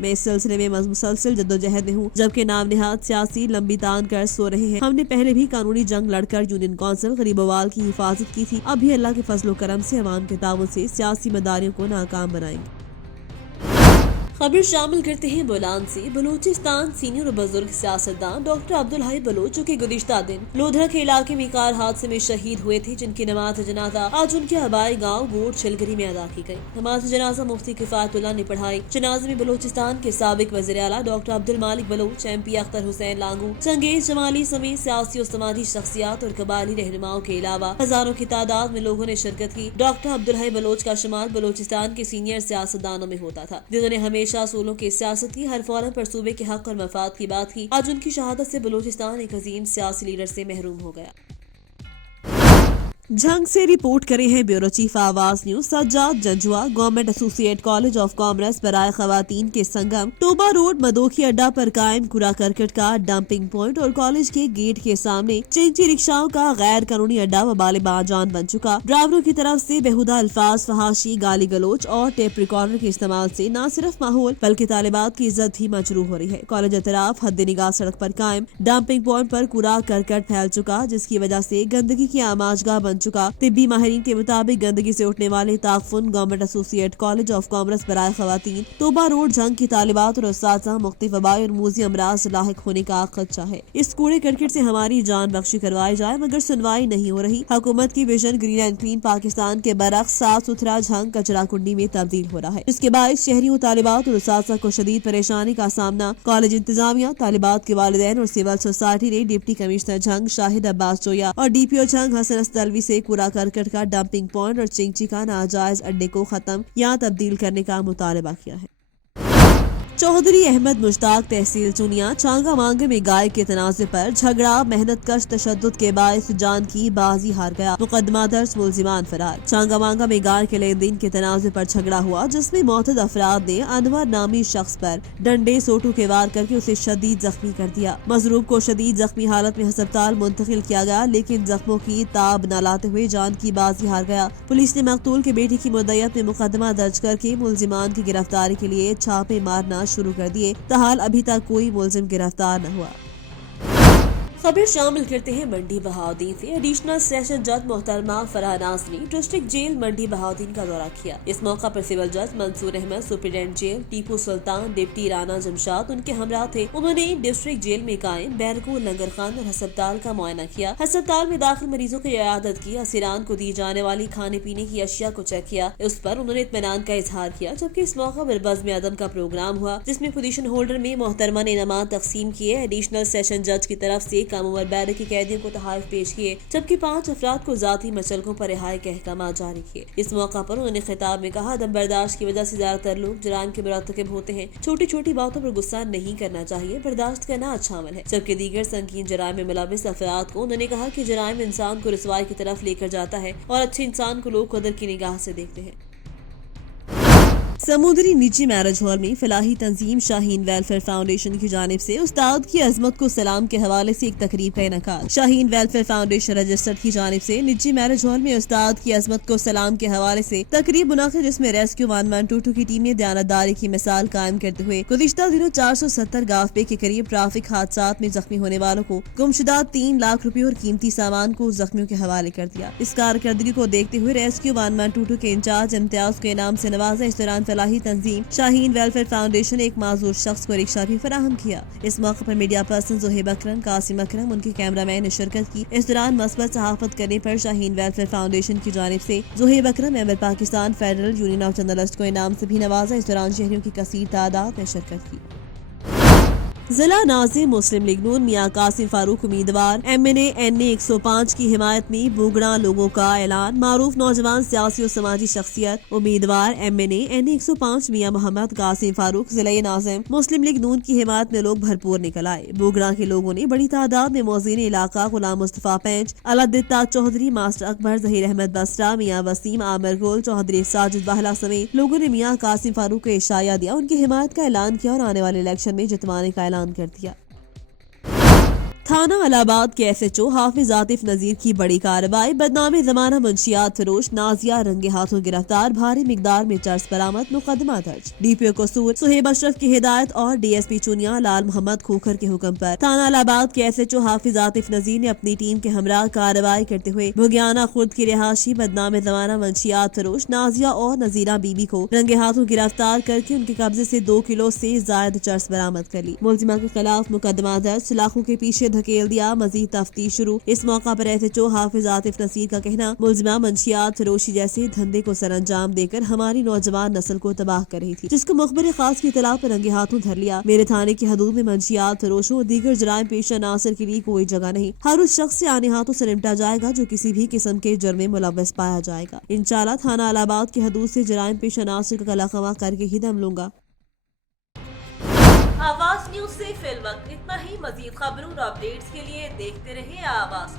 میں اس سلسلے میں مسلسل جدوجہد میں ہوں، جبکہ نام نہاد سیاسی لمبی تان کر سو رہے ہیں۔ ہم نے پہلے بھی قانونی جنگ لڑ کر یونین کونسل غریبوال کی حفاظت کی تھی، اب بھی اللہ کے فضل و کرم سے عوام کے تعاون سے سیاسی مداریوں کو ناکام بنائیں گے۔ خبر شامل کرتے ہیں بولان سے۔ بلوچستان سینئر و بزرگ سیاستدان ڈاکٹر عبدالحی بلوچ جو کہ گزشتہ دن لودھرا کے علاقے میں کار حادثے میں شہید ہوئے تھے، جن کی نماز جنازہ آج ان کے آبائی گاؤں گوڑ چھلگری میں ادا کی گئی۔ نماز جنازہ مفتی کفایت اللہ نے پڑھائی۔ جنازے میں بلوچستان کے سابق وزیر اعلیٰ doctor Abdul Malik Baloch, M P Akhtar Hussain Langove, Changez Jamali سمیت سیاسی و سماجی شخصیات اور قبائلی رہنماؤں کے علاوہ ہزاروں کی تعداد میں لوگوں نے شرکت کی۔ ڈاکٹر عبدالحی بلوچ کا شمار بلوچستان کے سینئر سیاستدانوں میں ہوتا تھا، جنہوں نے ہمیشہ اصولوں کی سیاست کی، ہر فورم پر صوبے کے حق اور مفاد کی بات کی۔ آج ان کی شہادت سے بلوچستان ایک عظیم سیاسی لیڈر سے محروم ہو گیا۔ جھنگ سے رپورٹ کرے ہیں بیورو چیف آواز نیوز۔ سجاد جنجوا گورنمنٹ ایسوسی ایٹ کالج آف کامرس برائے خواتین کے سنگم ٹوبا روڈ مدوکھی اڈا پر قائم کوڑا کرکٹ کا ڈمپنگ پوائنٹ اور کالج کے گیٹ کے سامنے چینچی رکشاؤں کا غیر قانونی اڈا وبال باجان بن چکا۔ ڈرائیوروں کی طرف سے بےہودہ الفاظ، فحاشی، گالی گلوچ اور ٹیپ ریکارڈر کے استعمال سے نہ صرف ماحول بلکہ طالبات کی عزت بھی مجروح ہو رہی ہے۔ کالج اطراف حد نگاہ سڑک پر قائم ڈمپنگ پوائنٹ پر کوڑا کرکٹ پھیل چکا، جس کی وجہ سے گندگی کی آماجگاہ بن چکا۔ طبی ماہرین کے مطابق گندگی سے اٹھنے والے تعفن گورنمنٹ ایسوسی ایٹ کالج آف کامرس برائے خواتین توبہ روڈ جھنگ کی طالبات اور اساتذہ مختلف وبائی اور موذی امراض لاحق ہونے کا خدشہ ہے۔ اس کوڑے کرکٹ سے ہماری جان بخشی کروائی جائے، مگر سنوائی نہیں ہو رہی۔ حکومت کی vision green and clean Pakistan کے برعکس صاف ستھرا جھنگ کچرا کنڈی میں تبدیل ہو رہا ہے، جس کے باعث شہریوں، طالبات اور اساتذہ کو شدید پریشانی کا سامنا۔ کالج انتظامیہ، طالبات کے والدین اور سول سوسائٹی نے ڈپٹی کمشنر جھنگ شاہد عباس چویا اور ڈی پی او جھنگ حسن اسدلوی سے کوڑا کرکٹ کا ڈمپنگ پوائنٹ اور چنگچی کا ناجائز اڈے کو ختم یا تبدیل کرنے کا مطالبہ کیا ہے۔ چودھری احمد مشتاق تحصیل چونیا چانگا مانگا میں گائے کے تنازع پر جھگڑا محنت کش تشدد کے باعث جان کی بازی ہار گیا، مقدمہ درج، ملزمان فرار۔ چانگا مانگا میں گائے کے لین دین کے تنازع پر جھگڑا ہوا، جس میں معتد افراد نے انور نامی شخص پر ڈنڈے سوٹو کے وار کر کے اسے شدید زخمی کر دیا۔ مضروب کو شدید زخمی حالت میں ہسپتال منتقل کیا گیا، لیکن زخموں کی تاب نہ لاتے ہوئے جان کی بازی ہار گیا۔ پولیس نے مقتول کے بیٹی کی مدعیت میں مقدمہ درج کر کے ملزمان کی گرفتاری کے لیے چھاپے مارنا شروع کر دیے، تاحال ابھی تک کوئی ملزم گرفتار نہ ہوا۔ خبر شامل کرتے ہیں منڈی بہاؤدین سے۔ ایڈیشنل سیشن جج محترمہ فرح ناز نے ڈسٹرکٹ جیل منڈی بہاؤدین کا دورہ کیا۔ اس موقع پر سول جج منصور Ahmad, superintendent jail Tipu Sultan, deputy Rana جمشاد ان کے ہمراہ تھے۔ انہوں نے ڈسٹرکٹ جیل میں قائم بیرکو، لنگر خان اور ہسپتال کا معائنہ کیا۔ ہسپتال میں داخل مریضوں کی عیادت کی، اسیران کو دی جانے والی کھانے پینے کی اشیاء کو چیک کیا، اس پر انہوں نے اطمینان کا اظہار کیا۔ جبکہ اس موقع پر بزم ادب کا پروگرام ہوا، جس میں پوزیشن ہولڈر میں محترمہ نے انعامات تقسیم کیے۔ ایڈیشنل سیشن جج کی طرف سے کم عمر بیرک کے قیدیوں کو تحائف پیش کیے، جبکہ 5 افراد کو ذاتی مچلکوں پر رہائی کے احکامات جاری کیے۔ اس موقع پر انہوں نے خطاب میں کہا، عدم برداشت کی وجہ سے زیادہ تر لوگ جرائم کے مرتکب ہوتے ہیں۔ چھوٹی چھوٹی باتوں پر غصہ نہیں کرنا چاہیے، برداشت کرنا اچھا عمل ہے۔ جبکہ دیگر سنگین جرائم میں ملوث افراد کو انہوں نے کہا کہ جرائم انسان کو رسوائی کی طرف لے کر جاتا ہے اور اچھے انسان کو لوگ قدر کی نگاہ سے دیکھتے ہیں۔ سمندری نجی میرج ہال میں فلاحی تنظیم شاہین ویلفیئر فاؤنڈیشن کی جانب سے استاد کی عظمت کو سلام کے حوالے سے ایک تقریب کا انعقاد۔ شاہین ویلفیئر فاؤنڈیشن رجسٹرڈ کی جانب سے نجی میرج ہال میں استاد کی عظمت کو سلام کے حوالے سے تقریب منعقد، جس میں ریسکیو 1122 کی ٹیم نے دیانتداری کی مثال قائم کرتے ہوئے گزشتہ دنوں 470 گاف کے قریب ٹریفک حادثات میں زخمی ہونے والوں کو گمشدہ 3 لاکھ روپے اور قیمتی سامان کو زخمیوں کے حوالے کر دیا۔ اس کارکردگی کو دیکھتے ہوئے ریسکیو 1122 کے انچارج امتیاز کو انعام سے نوازا۔ اس دوران فلاحی تنظیم شاہین ویلفیئر فاؤنڈیشن ایک معذور شخص کو رکشہ بھی فراہم کیا۔ اس موقع پر میڈیا پرسن زہیب اکرم، قاسم اکرم، ان کے کیمرہ مین نے شرکت کی۔ اس دوران مثبت صحافت کرنے پر شاہین ویلفیئر فاؤنڈیشن کی جانب سے Zohaib Akram member Pakistan federal union of journalist کو انعام سے بھی نوازا۔ اس دوران شہریوں کی کثیر تعداد نے شرکت کی۔ ضلع ناظم مسلم لیگ نون میاں قاسم فاروق امیدوار MNA NA 105 کی حمایت میں بوگڑا لوگوں کا اعلان. معروف نوجوان سیاسی و سماجی شخصیت امیدوار MNA NA 105 میاں محمد قاسم فاروق ضلع ناظم مسلم لیگ نون کی حمایت میں لوگ بھرپور نکل آئے. بوگڑا کے لوگوں نے بڑی تعداد میں موزین علاقہ غلام مصطفیٰ پینچ، علادتا چودھری، ماسٹر اکبر، ظہیر احمد بسرا، میاں وسیم، عامر گول، چودھری ساجد بہلا سمیت لوگوں نے میاں قاسم فاروق کو اشارہ دیا، ان کی حمایت کا اعلان کیا اور آنے والے الیکشن میں جتوانے کا اعلان کر دیا. تھانہ الہ آباد کے SHO حافظ عاطف نذیر کی بڑی کارروائی. بدنام زمانہ منشیات فروش نازیہ رنگے ہاتھوں گرفتار. بھاری مقدار میں چرس برآمد. مقدمہ درج. DPO قصور صہیب اشرف کی ہدایت اور DSP چونیا لال محمد کھوکھر کے حکم پر تھانہ الہ آباد کے SHO حافظ عاطف نذیر نے اپنی ٹیم کے ہمراہ کارروائی کرتے ہوئے بھگیانہ خرد کی رہائشی بدنام زمانہ منشیات فروش نازیہ اور نذیرہ بی بی کو رنگے ہاتھوں گرفتار کر کے ان کے قبضے سے 2 کلو سے زائد چرس برآمد کر لی. ملزمہ کے خلاف مقدمہ درج. سلاخوں کے پیچھے دھکیل دیا. مزید تفتیش شروع. اس موقع پر SHO حافظ عاطف نذیر کا کہنا ملزمہ منشیات فروشی جیسے دھندے کو سر انجام دے کر ہماری نوجوان نسل کو تباہ کر رہی تھی، جس کو مخبر خاص کی اطلاع پر رنگے ہاتھوں دھر لیا. میرے تھانے کی حدود میں منشیات فروشوں اور دیگر جرائم پیشہ عناصر کے لیے کوئی جگہ نہیں. ہر اس شخص سے آنے ہاتھوں سے نمٹا جائے گا جو کسی بھی قسم کے جرم میں ملوث پایا جائے گا. انشاءاللہ تھانہ الہ آباد کی حدود سے جرائم پیشہ عناصر کا قلعہ کر کے ہی دم لوں گا. آواز نیوز سے فی الوقت اتنا ہی. مزید خبروں اور اپڈیٹس کے لیے دیکھتے رہیے آواز.